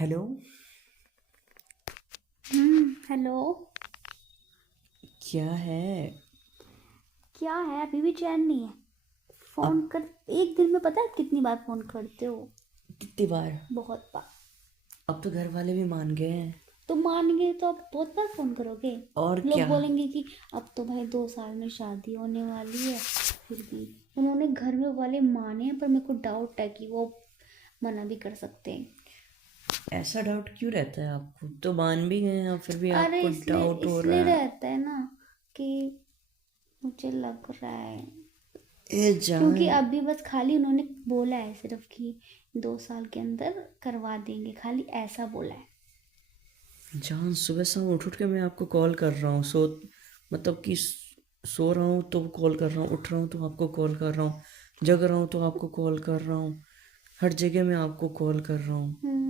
Hello. Hello. क्या है? क्या है, अभी भी चैन नहीं है? फोन अब कर। एक दिन में पता है कितनी बार फोन करते हो? कितनी बार? बहुत बार। अब तो घर वाले भी मान गए हैं। तो मान गए तो अब बहुत बार फोन करोगे? और लोग क्या? बोलेंगे कि अब तो भाई 2 साल में शादी होने वाली है, फिर भी उन्होंने घर में वाले माने हैं, पर मेरे को डाउट है कि वो मना भी कर सकते हैं। ऐसा डाउट क्यों रहता है आपको? तो मान भी गए हैं और फिर भी अरे आपको इसलिए डाउट हो इसलिए रहा है। रहता है ना कि मुझे लग रहा है। ए क्योंकि जान। अभी बस खाली उन्होंने बोला है सिर्फ कि 2 साल के अंदर करवा देंगे, खाली ऐसा बोला है। जान, सुबह शाम उठ उठ के मैं आपको कॉल कर रहा हूँ। मतलब कि सो रहा हूँ तो कॉल कर रहा हूँ, उठ रहा हूँ तो आपको कॉल कर रहा हूँ, जग रहा हूँ तो आपको कॉल कर रहा हूँ। हर जगह मैं आपको कॉल कर रहा हूँ। हम्म।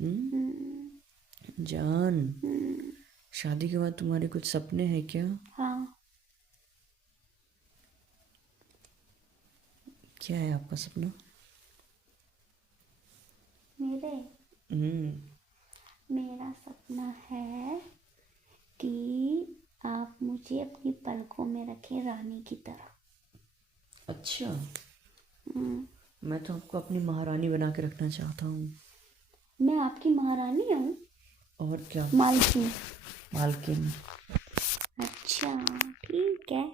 हम्म? हम्म। जान, हम्म। शादी के बाद तुम्हारे कुछ सपने हैं क्या? हाँ। क्या है आपका सपना? मेरे हम्म। मेरा सपना है कि आप मुझे अपनी पलकों में रखें रानी की तरह। अच्छा। हम्म। मैं तो आपको अपनी महारानी बना के रखना चाहता हूँ। मैं आपकी महारानी हूँ? और क्या? मालकिन? मालकिन। अच्छा, ठीक है।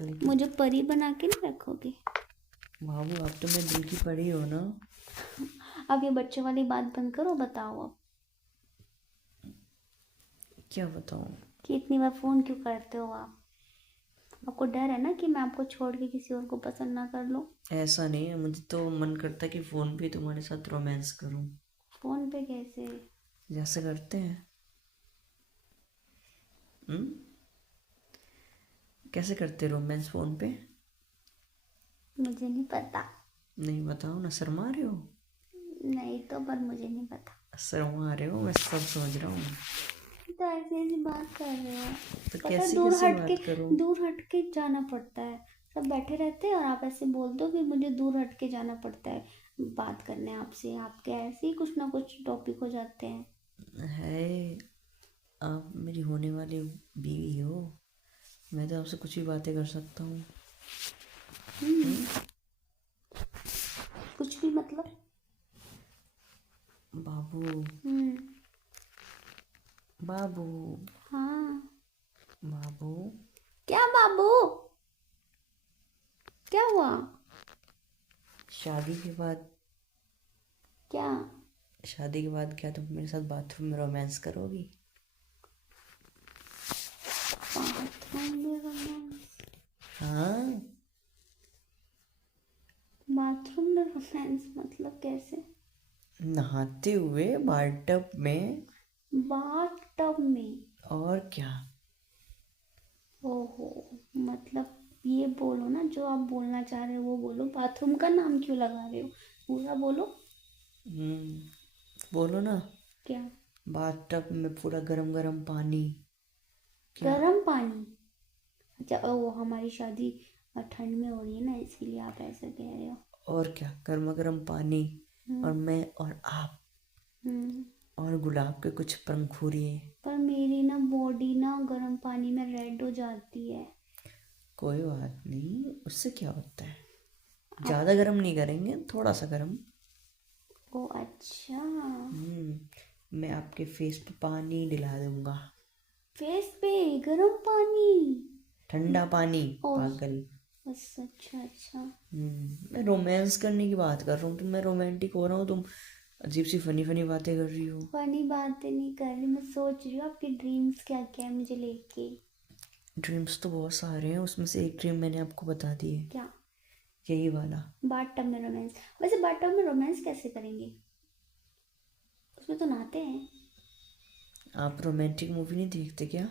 लेकिन मुझे परी बना के नहीं रखोगे? बाबू, आप तो मैं दिल की पड़ी हो ना। अब ये बच्चे वाली बात बंद करो, बताओ अब क्या बताऊँ? कि इतनी बार फोन क्यों करते हो आप? आपको डर है ना कि मैं आपको छोड़ के किसी और को पसंद ना कर लूं? ऐसा नहीं है, मुझे तो मन करता है कि फ़ोन पे तुम्हारे साथ रोमांस करूँ। फोन पे कैसे? जैसे करते हैं। हम्म? कैसे करते रोमांस फ़ोन पे? मुझे नहीं पता। नहीं बताओ ना, शर्मा रहे हो? नहीं तो, पर मुझे नहीं पता। शर्मा रहे हो, मैं सब समझ रहा हूँ। तो ऐसी ऐसी बात कर रहे हो? तो पता है, कैसी कैसी बात करूँ? दूर हट के जाना पड़ता है। सब बैठे रहते हैं और आप ऐसे बोल दो कि मुझे दूर हट के जाना पड़ता है बात करने आपसे। आपके ऐसे ही कुछ ना कुछ टॉपिक हो जाते हैं। है, आप मेरी होने वाली बीवी हो। मैं तो आपसे कुछ भी बातें कर सकता हूँ। हम्म। कुछ भी मतलब? बाबू। हम्म। बाबू। हाँ। बाबू। क्या बाबू? क्या हुआ? शादी के बाद क्या? शादी के बाद क्या तुम मेरे साथ बाथरूम में रोमांस करोगी? बाथरूम में रोमांस? हाँ। बाथरूम में रोमांस मतलब कैसे? नहाते हुए बाथटब में। बाथ टब में? और क्या? ओहो, मतलब ये बोलो ना, जो आप बोलना चाह रहे हो वो बोलो। बाथरूम का नाम क्यों लगा रहे हो? पूरा बोलो। बोलो ना। क्या? बाथटब में पूरा गरम गरम पानी। क्या? गर्म पानी? अच्छा, ओ हमारी शादी ठंड में हो रही है ना, इसीलिए आप ऐसे कह रहे हो। और क्या, गर्मा गर्म पानी। और हम्म। मैं और आप। हम्म। और गुलाब के कुछ पंखुड़िए। पर मेरी ना बॉडी ना गर्म पानी में रेड हो जाती है। कोई बात नहीं, उससे क्या होता है। आप? ज़्यादा गर्म नहीं करेंगे, थोड़ा सा गर्म। ओ अच्छा। मैं आपके फेस पे पानी डिला दूंगा। फेस पे गर्म पानी? ठंडा पानी। ओ, पागल। बस, अच्छा अच्छा। मैं रोमांस करने की बात कर रहा हूँ, तुम मैं रोमांटिक हो रहा हूँ, तुम अजीब सी फनी फनी बातें कर रही हो। फनी बातें नहीं कर रही, मैं सोच रही हूँ आपके ड्रीम्स क्या क्या है मुझे लेके। ड्रीम्स तो बहुत सारे हैं, उसमें से एक ड्रीम मैंने आपको बता दी है। क्या? यही वाला। बाथ टब में रोमांस? वैसे बाथ टब में रोमांस कैसे करेंगे? उसमें तो नहाते हैं। आप रोमांटिक मूवी नहीं देखते क्या?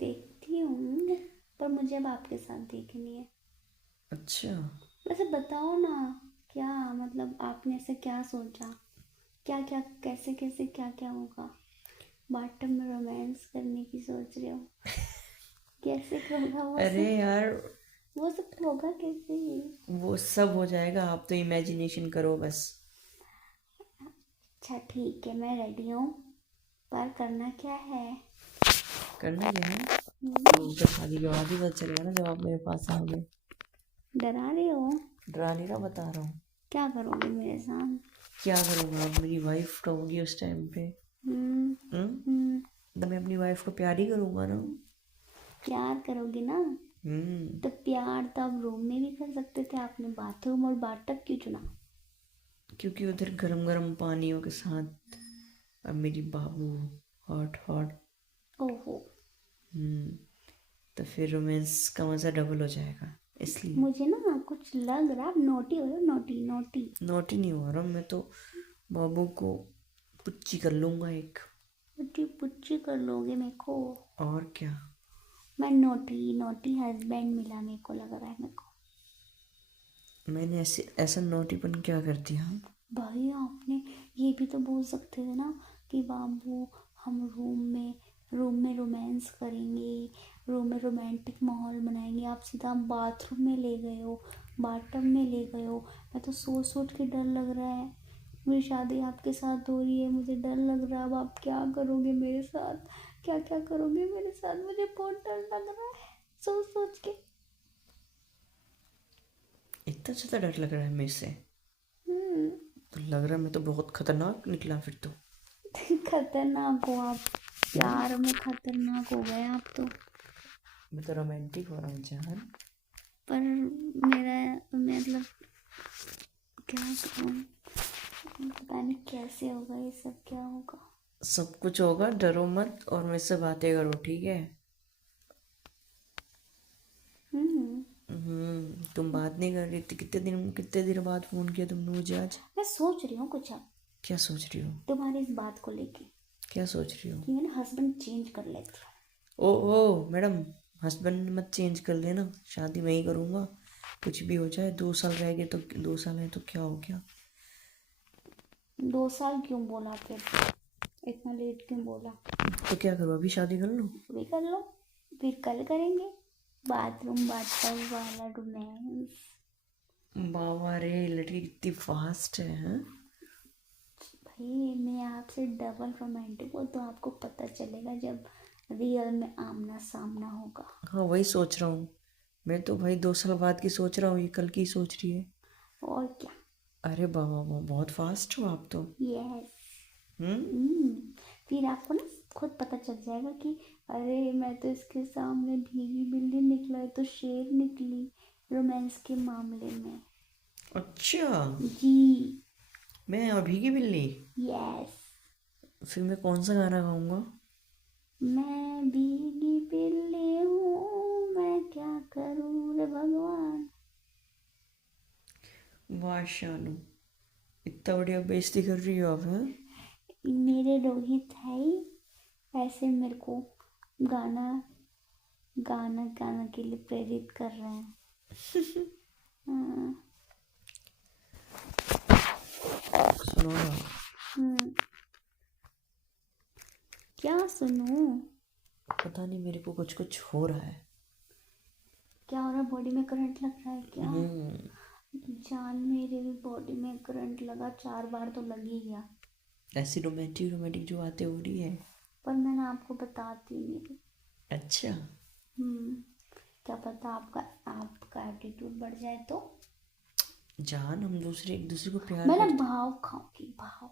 देखती हूँ, पर मुझे अब आपके साथ देखनी है। अच्छा। वैसे बताओ ना, क्या मतलब आपने ऐसे क्या सोचा? क्या क्या, कैसे कैसे, क्या क्या होगा? बाथ टब में रोमांस करने की सोच रहे हो? कैसे होगा वो अरे सब? यार, वो सब होगा कैसे? वो सब हो जाएगा, आप तो इमेजिनेशन करो बस। अच्छा ठीक है, मैं रेडी हूँ, पर करना क्या है? करना क्या है? हम्म, तो फिर शादी के बाद ही पता चलेगा ना, जब आप मेरे पास आओगे। डरा रहे हो? डरा नहीं रहा, बता रहा हूँ। क्या करोगे मेरे साथ? क्या करूँगा? आप मेरी वाइफ रहोगी उस टाइम पे। हम्म, हम्म। तो मैं अपनी वाइफ को प्यार ही करूँगा ना। प्यार करोगे ना? हम्म। तो प्यार तो आप रूम में भी कर सकते थे, आपने बाथरूम और बाथटब क्यों चुना? क्योंकि उधर गरम गरम पानियों के साथ अब मेरी बाबू हॉट हॉट। ओहो, हम्म। तो फिर रोमांस का मज़ा डबल हो जाएगा, इसलिए। मुझे ना कुछ लग रहा है, आप नोटी हो रहे हो, नोटी नोटी। नोट ही नहीं हो रहा मैं तो। बाबू को पुच्ची कर लूँगा एक। पुच्ची पुच्ची कर लोगे मेरे को? और क्या। मैं नोटी नोटी हस्बैंड मिला मेरे को, लग रहा है मेरे को। मैंने ऐसे ऐसा नोटीपन क्या कर दिया? भाई आपने ये भी तो बोल सकते थे ना कि बाबू, हम रूम में रोमांस करेंगे, रूम में रोमांटिक माहौल बनाएंगे। आप सीधा बाथरूम में ले गए हो, बाथटब में ले गए हो। मैं तो सोच सोच के डर लग रहा है, मेरी शादी आपके साथ हो रही है, मुझे डर लग रहा है। अब आप क्या करोगे मेरे साथ, क्या क्या करोगे मेरे साथ? मुझे बहुत डर लग रहा है सोच सोच के। इतना ज़्यादा डर लग रहा है मेरे से? हम्म। तो लग रहा है मैं तो बहुत खतरनाक निकला फिर तो। खतरनाक हो आप, प्यार में खतरनाक हो गए आप तो। मैं तो रोमांटिक हो रहा हूँ जान। पर मेरा मतलब क्या करूँ, पता नहीं कैसे होगा ये सब, क्या होगा। सब कुछ होगा, डरो मत और मेरे से बातें करो, ठीक है? हम्म। तुम बात नहीं कर रही थी, कितने दिन बाद फ़ोन किया तुमने मुझे आज? मैं सोच रही हूँ कुछ अब क्या सोच रही हो? तुम्हारी इस बात को लेके क्या सोच रही हो? कि मैं ना हस्बैंड चेंज कर लेती हूँ। ओ मैडम, हस्बैंड मत चेंज कर लेना, शादी मैं ही करूँगा। कुछ भी हो जाए, 2 साल रह गए तो 2 साल है तो क्या हो गया। 2 साल क्यों बोला फिर, इतना लेट क्यों बोला? तो क्या करूँ, अभी शादी कर लूँ? अभी कर लो, फिर कल करेंगे बाथरूम बाथटब वाला रोमांस। बाबा रे, लड़की कितनी फास्ट है, हैं? भाई मैं आपसे डबल रोमांटिक हूँ, तो आपको पता चलेगा जब रियल में आमना सामना होगा। हाँ, वही सोच रहा हूँ। मैं तो भाई 2 साल बाद की सोच रहा हूँ, ये कल की सोच रही है। और क्या। अरे बाबा, बहुत फास्ट हो आप तो। यस। हम्म। फिर आपको ना खुद पता चल जाएगा कि अरे मैं तो इसके सामने भीगी बिल्ली निकला, है तो शेर निकली रोमांस के मामले में। अच्छा। जी। मैं और भीगी बिल्ली? यस। फिर मैं कौन सा गाना गाऊंगा? मैं भीगी बिल्ली हूँ, मैं क्या करूँ रे भगवान। वाह शानू, इतना बढ़िया बेइज्जती कर रही हो आप, हैं? मेरे रोहित है ही ऐसे मेरे को गाना गाना गाने के लिए प्रेरित कर रहे हैं। हाँ। सुनो ना। हम्म, क्या सुनूं? पता नहीं, मेरे को कुछ कुछ हो रहा है। क्या हो रहा है? बॉडी में करंट लग रहा है क्या? हम्म। जान, मेरे भी बॉडी में करंट लगा, 4 बार तो लग ही गया। ऐसी रोमांटिक रोमांटिक जो बातें हो रही है। पर मैंने आपको बताती नहीं। अच्छा। हम्म, क्या पता आपका एटीट्यूड बढ़ जाए तो। जान, हम एक दूसरे को प्यार मैं ना करते। भाव खाऊंगी, भाव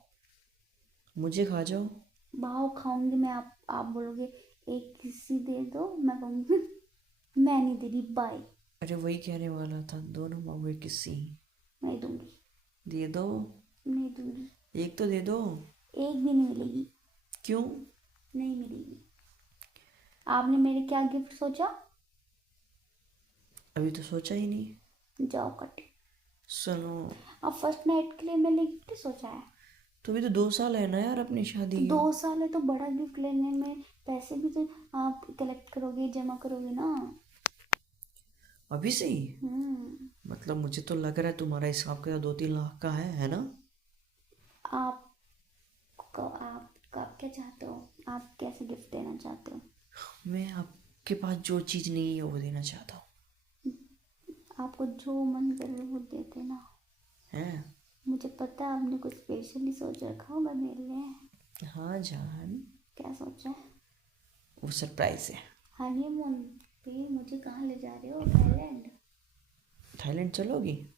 मुझे खा जाओ। भाव खाऊंगी मैं। आप बोलोगे एक किसी दे दो, मैं कहूंगी मैं नहीं दे रही, बाय। अरे वही कहने वाला था, दोनों मांगो एक किसी। नहीं दूंगी, दे दो। नहीं दूंगी। एक तो दे दो। एक भी नहीं मिलेगी, क्यों? नहीं मिलेगी। आपने मेरे क्या गिफ्ट सोचा? अभी तो सोचा ही नहीं। जाओ कट। सुनो। अब फर्स्ट नाइट के लिए मैंने गिफ्ट सोचा है। तो अभी तो 2 साल है ना यार अपनी शादी तो के। 2 साल है तो बड़ा गिफ्ट लेने में पैसे भी तो आप कलेक्ट करोगे, जमा करोगे ना। अभी से ही? हम्म। मतलब मुझे तो लग रहा है तुम्हारा हिसाब का 2-3 लाख का है ना? आप आप क्या चाहते हो? आप कैसे गिफ्ट देना चाहते हो? मैं आपके पास जो चीज़ नहीं है वो देना चाहता हूँ। आपको जो मन करे वो दे देना। है? मुझे पता है आपने कुछ स्पेशली सोच रखा होगा मेरे लिए। हाँ जान, क्या सोचा है? वो सरप्राइज है। हनीमून पे मुझे कहाँ ले जा रहे हो? थाईलैंड? थाईलैंड चलोगी?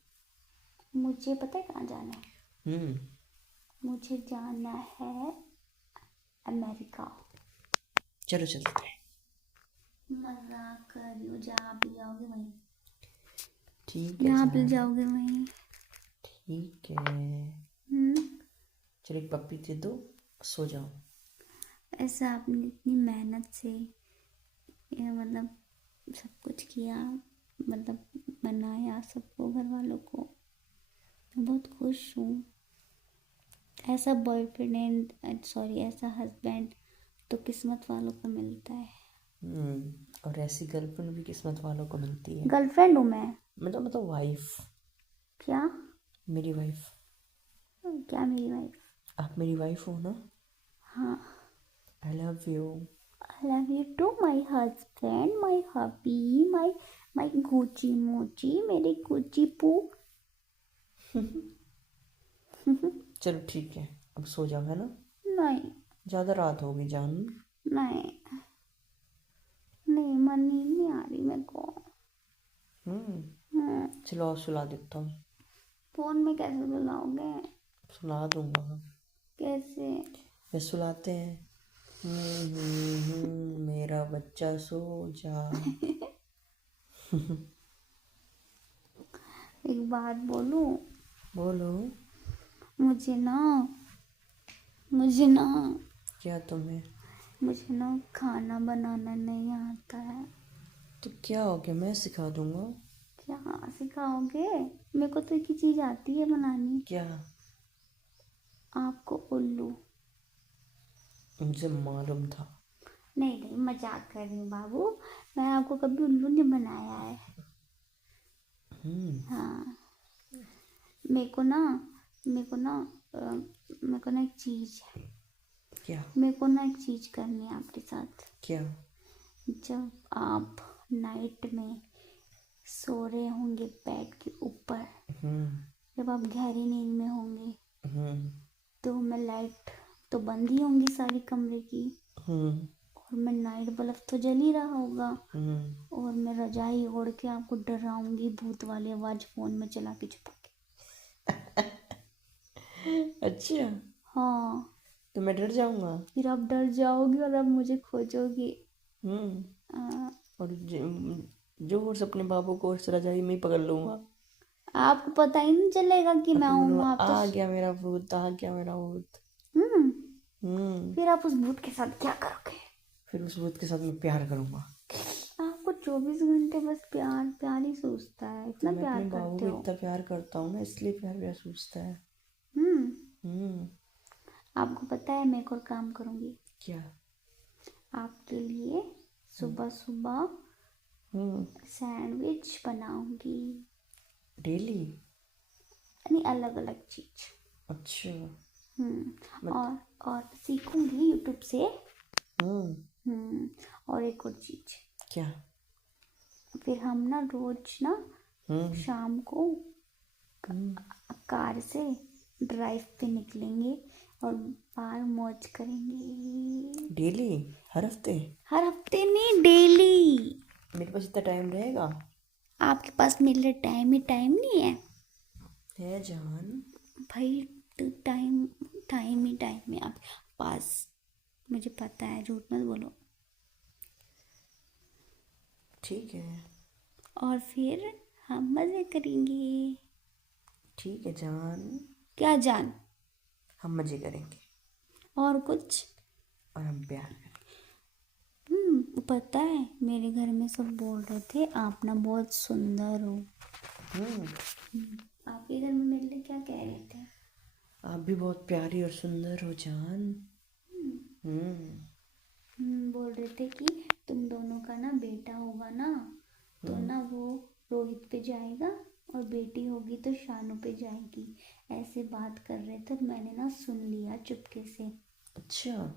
मुझे पता है कहाँ जाना है। हम्म। मुझे जाना है अमेरिका। चलो चलते हैं। मजाक कर रही हो, जहाँ आप ले जाओगे वहीं। ठीक है जहाँ आप ले जान, जाओगे वहीं। ठीक है। हम्म। चलो एक पप्पी दे दो, सो जाओ। ऐसा आपने इतनी मेहनत से ये मतलब सब कुछ किया, मतलब बनाया सबको, घर वालों को। मैं बहुत खुश हूँ। ऐसा बॉयफ्रेंड एंड सॉरी ऐसा हस्बैंड तो किस्मत वालों को मिलता है। और ऐसी गर्लफ्रेंड भी किस्मत वालों को मिलती है। गर्लफ्रेंड हूँ मैं। मतलब वाइफ। क्या? मेरी वाइफ। क्या मेरी वाइफ? आप मेरी वाइफ हो ना? हाँ। आई love you. I love you too, my husband, my hubby, my Gucci Mochi, मेरे Gucci पू। चलो ठीक है, अब सो जाओ, है ना? नहीं ज़्यादा रात होगी जान। नहीं नहीं, मन नींद नहीं आ रही मेरे को। चलो और सुला देता हूँ। फोन में कैसे बुलाओगे? सुला दूंगा। कैसे? वे सुलाते हैं। मेरा बच्चा सो जा। एक बात बोलूं? बोलो। मुझे ना मुझे ना क्या तुम्हें? मुझे ना खाना बनाना नहीं आता है। तो क्या हो गया, मैं सिखा दूंगा। क्या सिखाओगे? मेरे को तो एक ही चीज आती है बनानी। क्या? आपको उल्लू। मुझे मालूम था। नहीं नहीं, मजाक कर रही हूँ बाबू। मैं आपको कभी उल्लू नहीं बनाया है। हाँ। मेरे को ना एक चीज है। क्या? मेरे को ना एक चीज करनी है आपके साथ। क्या? जब आप नाइट में सो रहे होंगे बेड के ऊपर, जब आप गहरी नींद में होंगे, तो मैं लाइट तो बंद ही होंगी सारी कमरे की, और मैं नाइट बल्ब तो जल ही रहा होगा, और मैं रजाई ओढ़ के आपको डराऊंगी भूत वाली आवाज फोन में चला के छुपा के। अच्छा, हाँ। तो मैं डर जाऊंगा। फिर आप डर जाओगे और आप मुझे खोजोगे। और जोर से अपने बाबू को उस रजाई में ही पकड़ लूंगा। आपको पता ही नहीं चलेगा कि मैं हूँ। बोलूंगा, आप तो आ गया मेरा भूत, आ गया मेरा भूत। फिर आप उस भूत के साथ क्या करोगे? फिर उस भूत के साथ मैं प्यार करूंगा। आपको 24 घंटे बस प्यार प्यार ही सोचता है। इतना मैं प्यार अपने बाबू करते को हो। इतना प्यार करता हूँ ना, इसलिए प्यार प्यार सोचता है। हम्म। आपको पता है मैं एक और काम करूंगी क्या? आपके लिए। सुबह सुबह सैंडविच बनाऊंगी। डेली? यानी अलग अलग चीज। अच्छा। और सीखूंगी यूट्यूब से। हम्म। और एक और चीज। क्या? फिर हम ना रोज ना शाम को कार से ड्राइव पे निकलेंगे और बाहर मौज करेंगे। डेली? हर हफ्ते? हर हफ्ते नहीं, डेली। मेरे पास इतना टाइम रहेगा? आपके पास मेरे लिए टाइम ही टाइम नहीं है। है जान। भाई तो टाइम टाइम ही टाइम है आपके पास। मुझे पता है, झूठ मत बोलो। ठीक है। और फिर हम मजे करेंगे। ठीक है जान। क्या जान? हम मजे करेंगे और कुछ? और हम प्यार करेंगे। पता है मेरे घर में सब बोल रहे थे आप ना बहुत सुंदर हो। आपके घर में मेरे लिए क्या कह रहे थे? आप भी बहुत प्यारी और सुंदर हो जान। बोल रहे थे कि तुम दोनों का ना बेटा होगा ना, तो ना वो रोहित पे जाएगा और बेटी होगी तो शानू पे जाएगी। ऐसे बात कर रहे थे, मैंने ना सुन लिया चुपके से। अच्छा।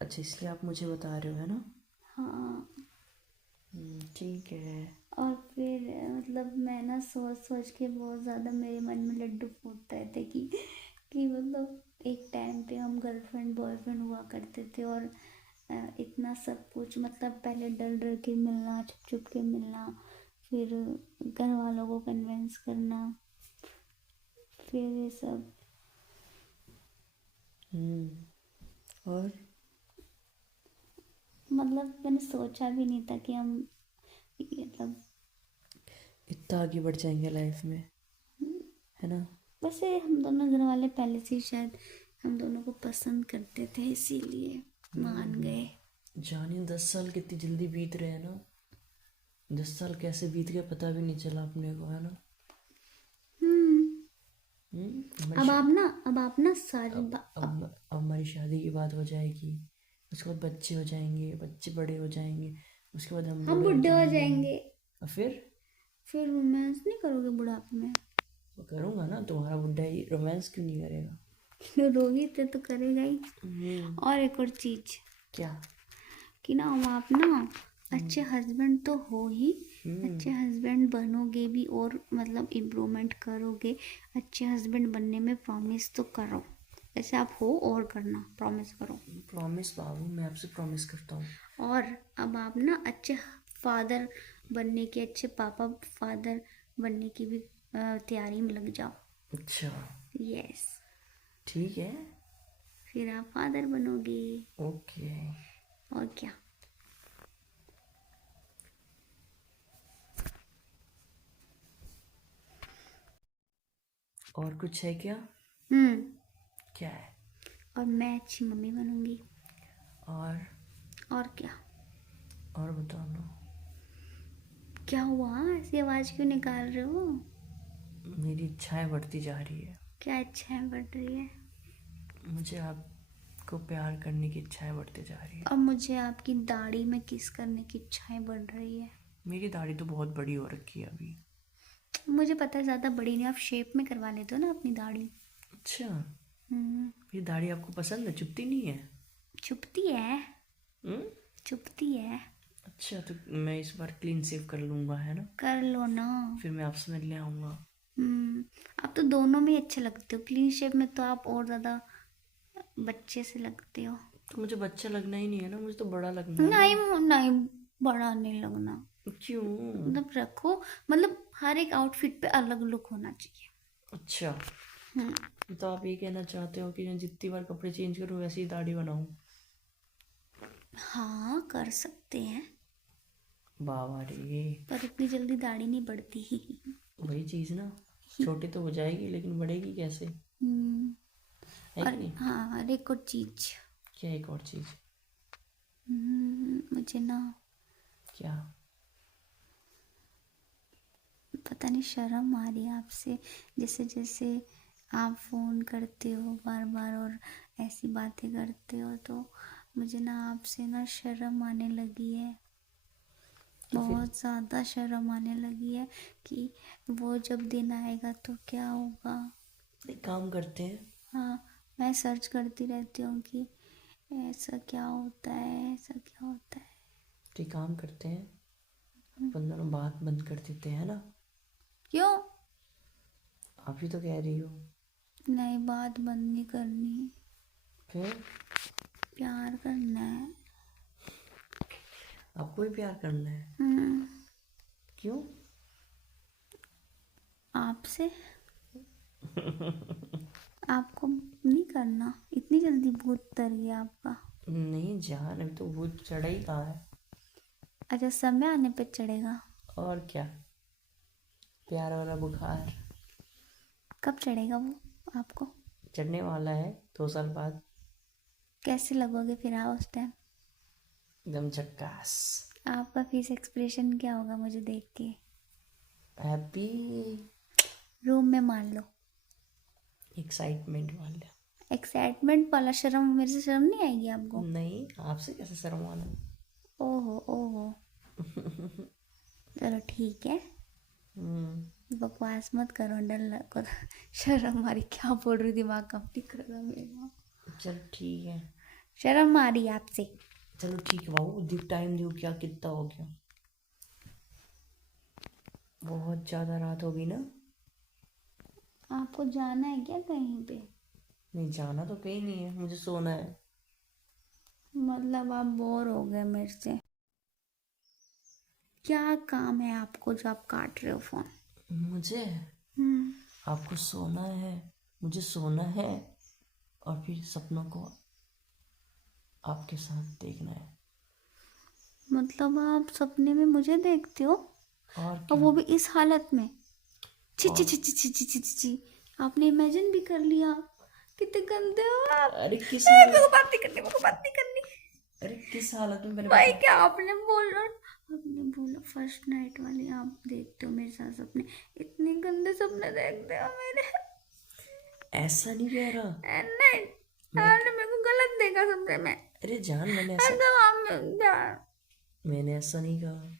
अच्छा, इसलिए आप मुझे बता रहे हो, है ना? हाँ। ठीक है। और फिर मतलब मैं ना सोच सोच के बहुत ज़्यादा मेरे मन में लड्डू फूट रहे थे कि मतलब एक टाइम पे हम गर्लफ्रेंड बॉयफ्रेंड हुआ करते थे, और इतना सब कुछ, मतलब पहले डर डर के मिलना, छुप छुप के मिलना, फिर घर वालों को कन्विंस करना, फिर ये सब। और मतलब मैंने सोचा भी नहीं था कि हम मतलब इतना आगे बढ़ जाएंगे लाइफ में, है ना। वैसे हम दोनों घर वाले पहले से ही शायद हम दोनों को पसंद करते थे, इसीलिए मान गए। जानिए 10 साल कितनी जल्दी बीत रहे हैं ना। 10 साल कैसे बीत गए पता भी नहीं चला अपने को, है ना। हम्म। हमारी अब आप ना सारी अब हमारी शादी की बात हो जाएगी, उसके बाद बच्चे हो जाएंगे, बच्चे बड़े हो जाएंगे, उसके बाद हम हम बूढ़े हो बुढ़े हो जाएंगे। जाएंगे। और फिर रोमांस नहीं करोगे बुढ़ापे में? करूँगा ना, तुम्हारा बुढ़ा ही रोमांस क्यों नहीं करेगा। रोहित है तो करेगा ही। हम्म, और एक और चीज क्या। कि ना आप ना अच्छे हस्बैंड तो हो ही, अच्छे हम्म हस्बैंड बनोगे भी, और मतलब इम्प्रूवमेंट करोगे। अच्छे हस्बैंड बनने में प्रॉमिस तो करो, ऐसे आप हो और करना, प्रॉमिस करो। प्रॉमिस बाबू, मैं आपसे प्रॉमिस करता हूँ। और अब आप ना अच्छे फादर बनने के, अच्छे पापा फादर बनने की भी तैयारी में लग जाओ। अच्छा, यस। ठीक है। फिर आप फादर बनोगे। ओके। और क्या। और कुछ है क्या। हम्म। क्या है। और मैं अच्छी मम्मी बनूंगी। और और क्या। और बताओ ना। क्या हुआ, ऐसी आवाज क्यों निकाल रहे हो? मेरी इच्छाएं बढ़ती जा रही है। क्या इच्छाएं बढ़ रही है? मुझे आपको प्यार करने की इच्छाएं बढ़ती जा रही है। और मुझे आपकी दाढ़ी में किस करने की इच्छाएं बढ़ रही है। मेरी दाढ़ी तो बहुत बड़ी हो रखी है अभी। मुझे पता है ज़्यादा बड़ी नहीं, आप शेप में करवा लेते हो ना अपनी दाढ़ी। अच्छा, हम्म। मेरी दाढ़ी आपको पसंद है, चुभती नहीं है। चुभती है। हम्म। चुभती है। अच्छा, तो मैं इस बार क्लीन शेव कर लूँगा, है ना। कर लो ना। फिर मैं आपसे मिलने आऊँगा। हम्म। आप तो दोनों में ही अच्छे लगते हो, क्लीन शेप में तो आप और ज़्यादा बच्चे से लगते हो। तो मुझे बच्चा लगना ही नहीं है ना, मुझे तो बड़ा लगना है नहीं ना। नहीं, बड़ा नहीं लगना। क्यों। मतलब रखो, मतलब हर एक आउटफिट पे अलग लुक होना चाहिए। अच्छा, हम्म। तो आप ये कहना चाहते हो कि मैं जितनी बार कपड़े चेंज करूँ वैसे ही दाढ़ी बनाऊँ। हाँ कर सकते हैं, बाबा रे। पर इतनी जल्दी दाढ़ी नहीं बढ़ती ही। वही चीज़ ना, छोटी तो हो जाएगी लेकिन बढ़ेगी कैसे, हम्म। है कि और नहीं। हाँ, और एक और चीज। क्या एक और चीज़। मुझे ना क्या। पता नहीं शर्म आ रही है आपसे, जैसे जैसे आप फ़ोन करते हो बार बार और ऐसी बातें करते हो, तो मुझे ना आपसे ना शर्म आने लगी है। तो फिर बहुत ज़्यादा शर्म आने लगी है कि वो जब दिन आएगा तो क्या होगा। एक काम करते हैं। हाँ, मैं सर्च करती रहती हूँ कि ऐसा क्या होता है, ऐसा क्या होता है। तो एक काम करते हैं, अपन दोनों बात बंद कर देते हैं, है ना। क्यों? आप ही तो कह रही हो। नहीं, बात बंद नहीं करनी, फिर प्यार करना है। आपको भी प्यार करना है। हम्म। क्यों। आपसे। आपको नहीं करना, इतनी जल्दी भूत उतर गया आपका? नहीं जान, अभी तो भूत चढ़ा ही कहा है। अच्छा, समय आने पे चढ़ेगा। और क्या, प्यार वाला बुखार कब चढ़ेगा वो आपको? चढ़ने वाला है 2 साल बाद। कैसे लगोगे फिर आप उस टाइम? एकदम झक्कास। आपका फेस एक्सप्रेशन क्या होगा मुझे देख के? हैप्पी। रूम में मान लो। एक्साइटमेंट वाला। एक्साइटमेंट वाला? शर्म, मेरे से शर्म नहीं आएगी आपको? नहीं, आपसे कैसे शर्म आना। ओहो ओहो। चलो ठीक है, बकवास मत करो, डर लग शर्म आ रही, क्या बोल रही, दिमाग कब टिक रहा मेरा। चल ठीक है। शर्म आ रही है आपसे? चलो ठीक है बाबू, टाइम दो, क्या कितना हो गया। बहुत ज़्यादा रात होगी ना? आपको जाना है क्या कहीं पे? नहीं, जाना तो कहीं नहीं है, मुझे सोना है। मतलब आप बोर हो गए मेरे से? क्या काम है आपको जो आप काट रहे हो फोन? मुझे हम्म। आपको सोना है, मुझे सोना है, और फिर सपनों को आपके साथ देखना है। मतलब आप सपने में मुझे देखते हो? और और क्या? वो भी इस हालत में? छी छी और छी छी छी छी छी छी छी। आपने इमेजिन भी कर लिया? कितने गंदे हो आप। अरे किस मेरे को हालत बात नहीं करनी, मेरे को बात नहीं करनी। अरे किस हालत में मैंने भाई बता। क्या आपने बोला? आपने बोला फर्स्ट नाइट वाली आप देखते हो मेरे साथ सपने। इतने गंदे सपने देखते हो मेरे। ऐसा नहीं कह रहा नहीं, मैं। आपने मेरे को गलत देखा सपने में। अरे जान, एकदम मैंने ऐसा नहीं कहा।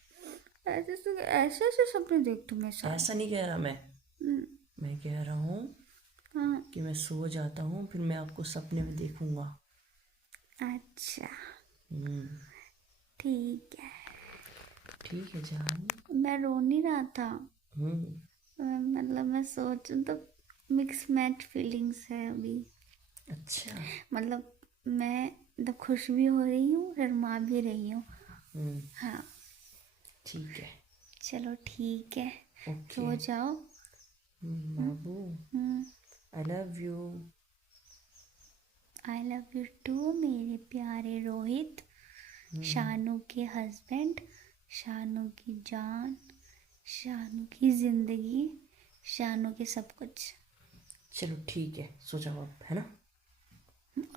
ऐसे ऐसे ऐसे सपने देखते हो मेरे साथ। ऐसा नहीं कह रहा मैं। हम्म, मैं कह रहा हूँ हाँ। कि मैं सो जाता हूँ, फिर मैं आपको सपने में देखूंगा। अच्छा, हम्म। ठीक है। ठीक है जान। मैं रो नहीं रहा था। हम्म। मतलब मैं सोचूं तो मिक्स मैच फीलिंग्स है अभी। अच्छा। मतलब मैं मतलब खुश भी हो रही हूँ, शर्मा भी रही हूँ। हम्म। हाँ। ठीक है। चलो ठीक है, ओके। सो जाओ। बाबू, हम्म। I love you. I love you too मेरे प्यारे रोहित, शानू के हस्बैंड, शानू की जान, शानू की जिंदगी, शानू के सब कुछ। चलो ठीक है, सो जाओ अब, है ना?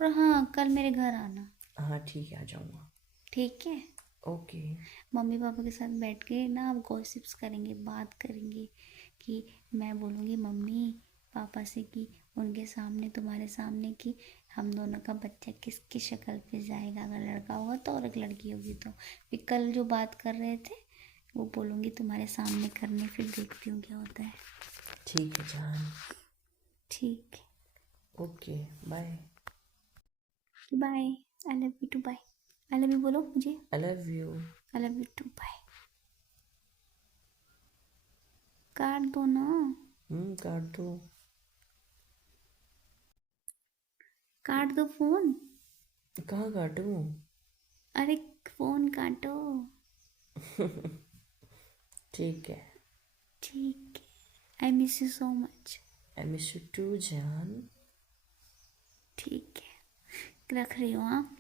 और हाँ, कल मेरे घर आना। हाँ ठीक है, आ जाऊँगा। ठीक है। ओके। मम्मी पापा के साथ बैठ के ना आप गॉसिप्स करेंगे, बात करेंगे कि मैं बोलूँगी मम्मी पापा से कि उनके सामने, तुम्हारे सामने, कि हम दोनों का बच्चा किसकी शक्ल पे जाएगा, अगर लड़का होगा तो और एक लड़की होगी तो। फिर कल जो बात कर रहे थे वो बोलूँगी तुम्हारे सामने करने, फिर देखती हूँ क्या होता है। ठीक है जान। ठीक है। Okay. Bye. Bye. I love you too. Bye. I love you बोलो मुझे। I love you. I love you too. Bye. काट दो ना। काट दो। काट दो फोन। कहाँ काटूँ? अरे फोन काटो। ठीक है। ठीक है। I miss you so much. I miss you too जान। ठीक है, रख रही हूँ हाँ।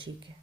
ठीक है।